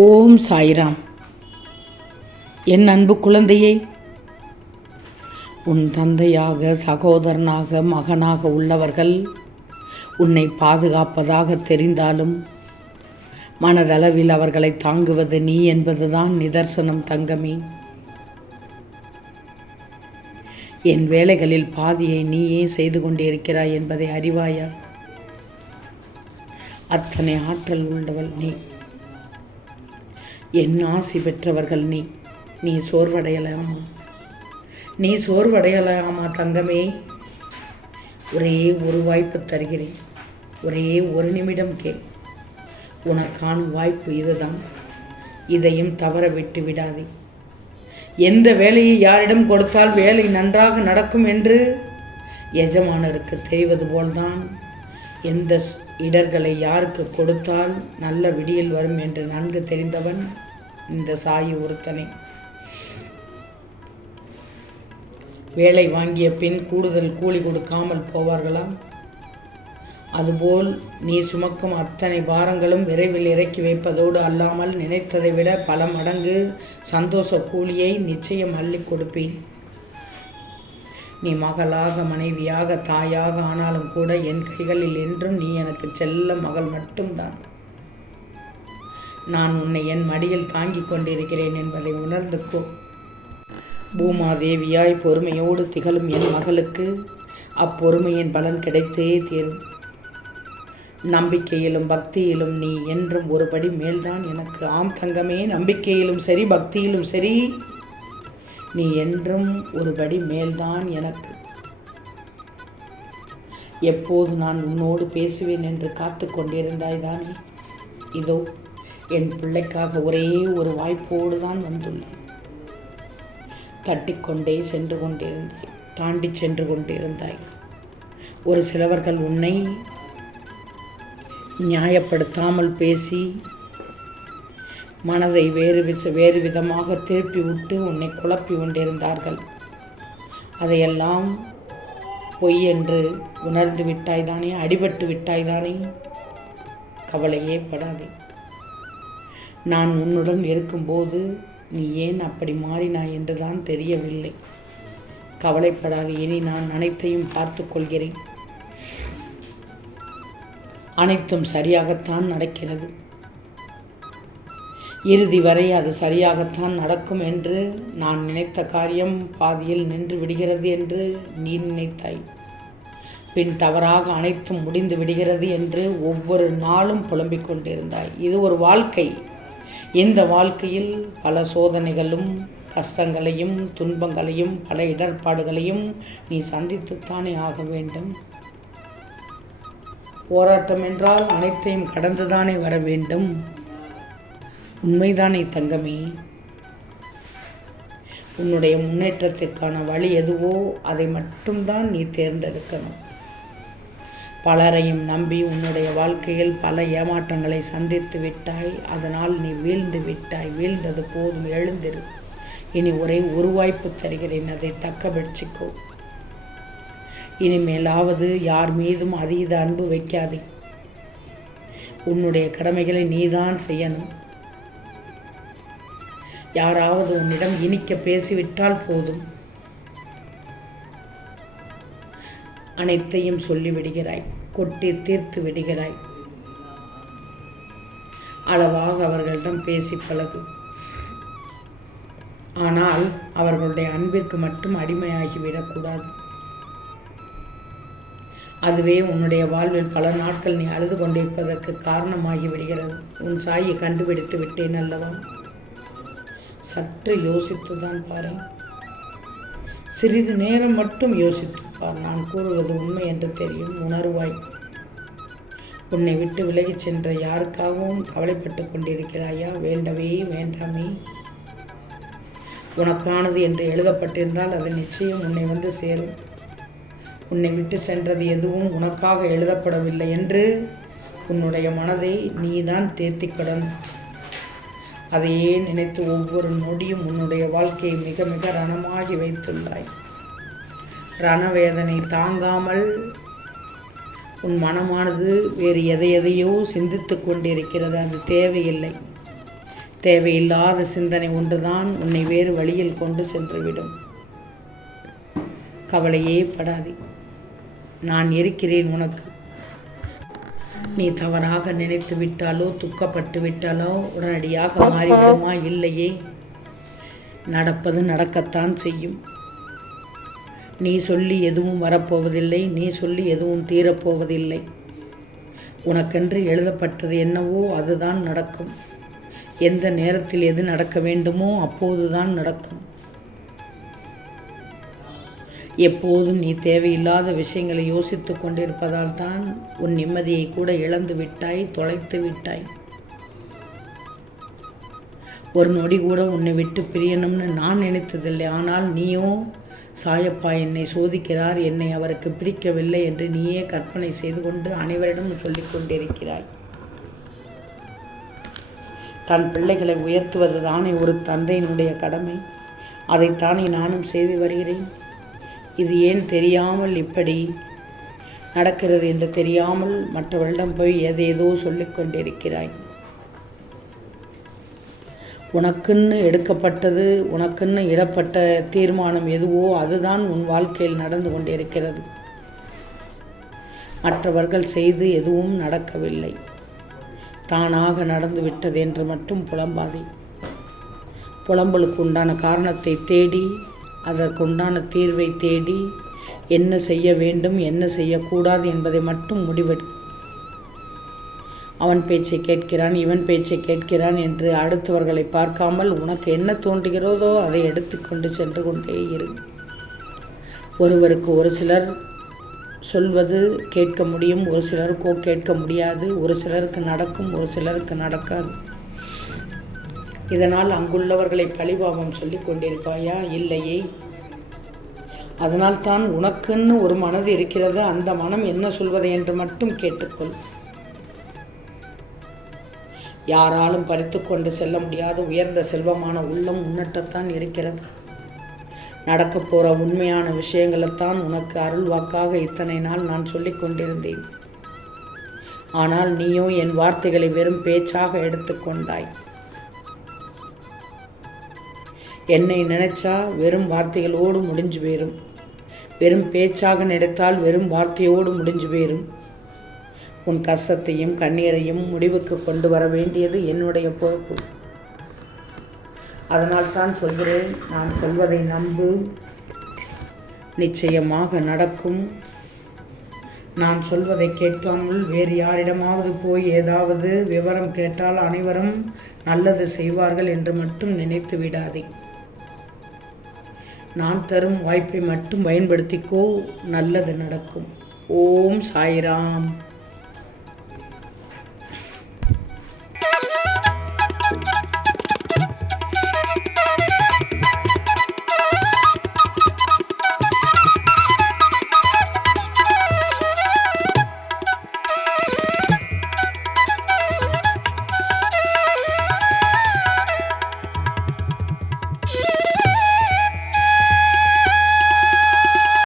ஓம் சாய்ராம். என் அன்பு குழந்தையே, உன் தந்தையாக, சகோதரனாக, மகனாக உள்ளவர்கள் உன்னை பாதுகாப்பதாக தெரிந்தாலும் மனதளவில் அவர்களை தாங்குவது நீ என்பதுதான் நிதர்சனம் தங்கமே. என் வேலைகளில் பாதியை நீயே செய்து கொண்டிருக்கிறாய் என்பதை அறிவாயா? அத்தனை ஆற்றல் உள்ளவள் நீ, என் ஆசி பெற்றவர்கள் நீ சோர்வடையலாமா? நீ சோர்வடையலாமா தங்கமே? ஒரே ஒரு வாய்ப்பு தருகிறேன், ஒரே ஒரு நிமிடம் கேள். உனக்கான வாய்ப்பு இதுதான். இதையும் தவற விட்டு விடாதே. எந்த வேலையை யாரிடம் கொடுத்தால் வேலை நன்றாக நடக்கும் என்று எஜமானருக்கு தெரிவது போல்தான் எந்த இடர்களை யாருக்கு கொடுத்தால் நல்ல விடியல் வரும் என்று நன்கு தெரிந்தவன் இந்த சாயி ஒருத்தனை. வேலை வாங்கிய பின் கூடுதல் கூலி கொடுக்காமல் போவார்களாம். அதுபோல் நீ சுமக்கும் அத்தனை பாரங்களும் விரைவில் இறக்கி வைப்பதோடு அல்லாமல் நினைத்ததை விட பல மடங்கு சந்தோஷ கூலியை நிச்சயம் அள்ளி கொடுப்பேன். நீ மகளாக, மனைவியாக, தாயாக ஆனாலும் கூட என் கைகளில் என்றும் நீ எனக்கு செல்ல மகள் மட்டும்தான். நான் உன்னை என் மடியில் தாங்கிக் கொண்டிருக்கிறேன் என்பதை உணர்ந்துக்கோ. பூமாதேவியாய் பொறுமையோடு திகழும் என் மகளுக்கு அப்பொறுமையின் பலன் கிடைத்தே தீரும். நம்பிக்கையிலும் பக்தியிலும் நீ என்றும் ஒருபடி மேல்தான் எனக்கு. ஆம் தங்கமே, நம்பிக்கையிலும் சரி, பக்தியிலும் சரி, நீ என்றும் ஒருபடி மேல்தான் எனக்கு. எப்போது நான் உன்னோடு பேசுவேன் என்று காத்து கொண்டிருந்தாய் தானே? இதோ என் பிள்ளைக்காக ஒரே ஒரு வாய்ப்போடு தான் வந்துள்ளேன். தட்டிக்கொண்டே சென்று கொண்டிருந்தாய், தாண்டி சென்று கொண்டிருந்தாய். ஒரு சிலவர்கள் உன்னை நியாயப்படுத்தாமல் பேசி மனதை வேறு விதமாக திருப்பி விட்டு உன்னை குழப்பி கொண்டிருந்தார்கள். அதையெல்லாம் பொய் என்று உணர்ந்து விட்டாய்தானே? அடிபட்டு விட்டாய்தானே? கவலையே படாதே. நான் உன்னுடன் இருக்கும்போது நீ ஏன் அப்படி மாறினாய் என்றுதான் தெரியவில்லை. கவலைப்படாது. இனி நான் அனைத்தையும் பார்த்து கொள்கிறேன். அனைத்தும் சரியாகத்தான் நடக்கிறது. இறுதி வரை அது சரியாகத்தான் நடக்கும் என்று நான் நினைத்த காரியம் பாதியில் நின்று விடுகிறது என்று நீ நினைத்தாய். பின் தவறாக அனைத்தும் முடிந்து விடுகிறது என்று ஒவ்வொரு நாளும் புலம்பிக் கொண்டிருந்தாய். இது ஒரு வாழ்க்கை. இந்த வாழ்க்கையில் பல சோதனைகளும் கஷ்டங்களையும் துன்பங்களையும் பல இடர்பாடுகளையும் நீ சந்தித்துத்தானே ஆக வேண்டும். போராட்டம் என்றால் அனைத்தையும் கடந்துதானே வர வேண்டும். உண்மைதானே தங்கமே? உன்னுடைய முன்னேற்றத்திற்கான வழி எதுவோ அதை மட்டும்தான் நீ தேர்ந்தெடுக்கணும். பலரையும் நம்பி உன்னுடைய வாழ்க்கையில் பல ஏமாற்றங்களை சந்தித்து விட்டாய். அதனால் நீ வீழ்ந்து விட்டாய். வீழ்ந்தது போதும், எழுந்திரு. இனி ஒரே ஒரு வாய்ப்பு தருகிறேன், அதை தக்க வச்சுக்கோ. இனிமேலாவது யார் மீதும் அதீத அன்பு வைக்காதே. உன்னுடைய கடமைகளை நீதான் செய்யணும். யாராவது உன்னிடம் இனிக்க பேசிவிட்டால் போதும், அனைத்தையும் சொல்லிவிடுகிறாய், கொட்டி தீர்த்து விடுகிறாய். அளவாக அவர்களிடம் பேசி பழகு. ஆனால் அவர்களுடைய அன்பிற்கு மட்டும் அடிமையாகிவிடக்கூடாது. அதுவே உன்னுடைய வாழ்வில் பல நாட்கள் நீ அழுது கொண்டிருப்பதற்கு காரணமாகி விடுகிறது. உன் சாயை கண்டுபிடித்து விட்டேன் அல்லவா? சற்று யோசித்துதான் பாரு. சிறிது நேரம் மட்டும் யோசித்துப்பார். நான் கூறுவது உண்மை என்று தெரியும், உணர்வாய். உன்னை விட்டு விலகிச் சென்ற யாருக்காகவும் கவலைப்பட்டு கொண்டிருக்கிறாயா? வேண்டவே வேண்டாமே. உனக்கானது என்று எழுதப்பட்டிருந்தால் அது நிச்சயம் உன்னை வந்து சேரும். உன்னை விட்டு சென்றது எதுவும் உனக்காக எழுதப்படவில்லை என்று உன்னுடைய மனதை நீதான் தேர்த்திக்கொள்ளணும். அதையே நினைத்து ஒவ்வொரு நொடியும் உன்னுடைய வாழ்க்கையை மிக மிக ரணமாகி வைத்துள்ளாய். ரணவேதனை தாங்காமல் உன் மனமானது வேறு எதையோ சிந்தித்து கொண்டிருக்கிறது. அது தேவையில்லை. தேவையில்லாத சிந்தனை ஒன்றுதான் உன்னை வேறு வழியில் கொண்டு சென்றுவிடும். கவலையே படாதே, நான் இருக்கிறேன் உனக்கு. நீ தவறாக நினைத்து விட்டாலோ துக்கப்பட்டு விட்டாலோ உடனடியாக மாறிவிடுமா? இல்லையே, நடப்பது நடக்கத்தான் செய்யும். நீ சொல்லி எதுவும் வரப்போவதில்லை, நீ சொல்லி எதுவும் தீரப்போவதில்லை. உனக்கென்று எழுதப்பட்டது என்னவோ அதுதான் நடக்கும். எந்த நேரத்தில் எது நடக்க வேண்டுமோ அப்போதுதான் நடக்கும். எப்போதும் நீ தேவையில்லாத விஷயங்களை யோசித்து கொண்டிருப்பதால் தான் உன் நிம்மதியை கூட இழந்து விட்டாய், தொலைத்து விட்டாய். ஒரு நொடி கூட உன்னை விட்டு பிரியணும்னு நான் நினைத்ததில்லை. ஆனால் நீயோ சாயப்பா என்னை சோதிக்கிறார், என்னை அவருக்கு பிடிக்கவில்லை என்று நீயே கற்பனை செய்து கொண்டு அனைவரிடம் சொல்லிக் கொண்டிருக்கிறாய். தன் பிள்ளைகளை உயர்த்துவது தானே ஒரு தந்தையினுடைய கடமை. அதைத்தானே நானும் செய்து வருகிறேன். இது ஏன் தெரியாமல் இப்படி நடக்கிறது என்று தெரியாமல் மற்றவரிடம் போய் ஏதேதோ சொல்லிக் கொண்டிருக்கிறாய். உனக்குன்னு எடுக்கப்பட்டது, உனக்குன்னு இடப்பட்ட தீர்மானம் எதுவோ அதுதான் உன் வாழ்க்கையில் நடந்து கொண்டிருக்கிறது. மற்றவர்கள் செய்து எதுவும் நடக்கவில்லை, தானாக நடந்து விட்டது என்று மட்டும் புலம்பாதே. புலம்பலுக்கு உண்டான காரணத்தை தேடி, அதற்குண்டான தீர்வை தேடி, என்ன செய்ய வேண்டும் என்ன செய்யக்கூடாது என்பதை மட்டும் முடிவெடு. அவன் பேச்சை கேட்கிறான், இவன் பேச்சை கேட்கிறான் என்று அடுத்தவர்களை பார்க்காமல் உனக்கு என்ன தோன்றுகிறதோ அதை எடுத்துக்கொண்டு சென்று கொண்டே இரு. ஒருவருக்கு ஒரு சிலர் சொல்வது கேட்க முடியும், ஒரு சிலருக்கோ கேட்க முடியாது. ஒரு சிலருக்கு நடக்கும், ஒரு சிலருக்கு நடக்காது. இதனால் அங்குள்ளவர்களை பழிபாவம் சொல்லி கொண்டிருப்பாயா? இல்லையே. அதனால்தான் உனக்குன்னு ஒரு மனது இருக்கிறது. அந்த மனம் என்ன சொல்வதை என்று மட்டும் கேட்டுக்கொள். யாராலும் பறித்து கொண்டு செல்ல முடியாத உயர்ந்த செல்வமான உள்ளம் உன்னட்டத்தான் இருக்கிறது. நடக்கப் போகிற உண்மையான விஷயங்களைத்தான் உனக்கு அருள்வாக்காக இத்தனை நாள் நான் சொல்லிக் கொண்டிருந்தேன். ஆனால் நீயோ என் வார்த்தைகளை வெறும் பேச்சாக எடுத்துக்கொண்டாய். என்னை நினைச்சா வெறும் வார்த்தைகளோடு முடிஞ்சு போயிரும். வெறும் பேச்சாக நினைத்தால் வெறும் வார்த்தையோடு முடிஞ்சு போயிரும். உன் கஷ்டத்தையும் கண்ணீரையும் முடிவுக்கு கொண்டு வர வேண்டியது என்னுடைய பொறுப்பு. அதனால் தான் சொல்கிறேன், நான் சொல்வதை நம்பு, நிச்சயமாக நடக்கும். நான் சொல்வதை கேட்காமல் வேறு யாரிடமாவது போய் ஏதாவது விவரம் கேட்டால் அனைவரும் நல்லது செய்வார்கள் என்று மட்டும் நினைத்து விடாதே. நான் தரும் வாய்ப்பை மட்டும் பயன்படுத்திக்கோ, நல்லது நடக்கும். ஓம் சாய்ராம்.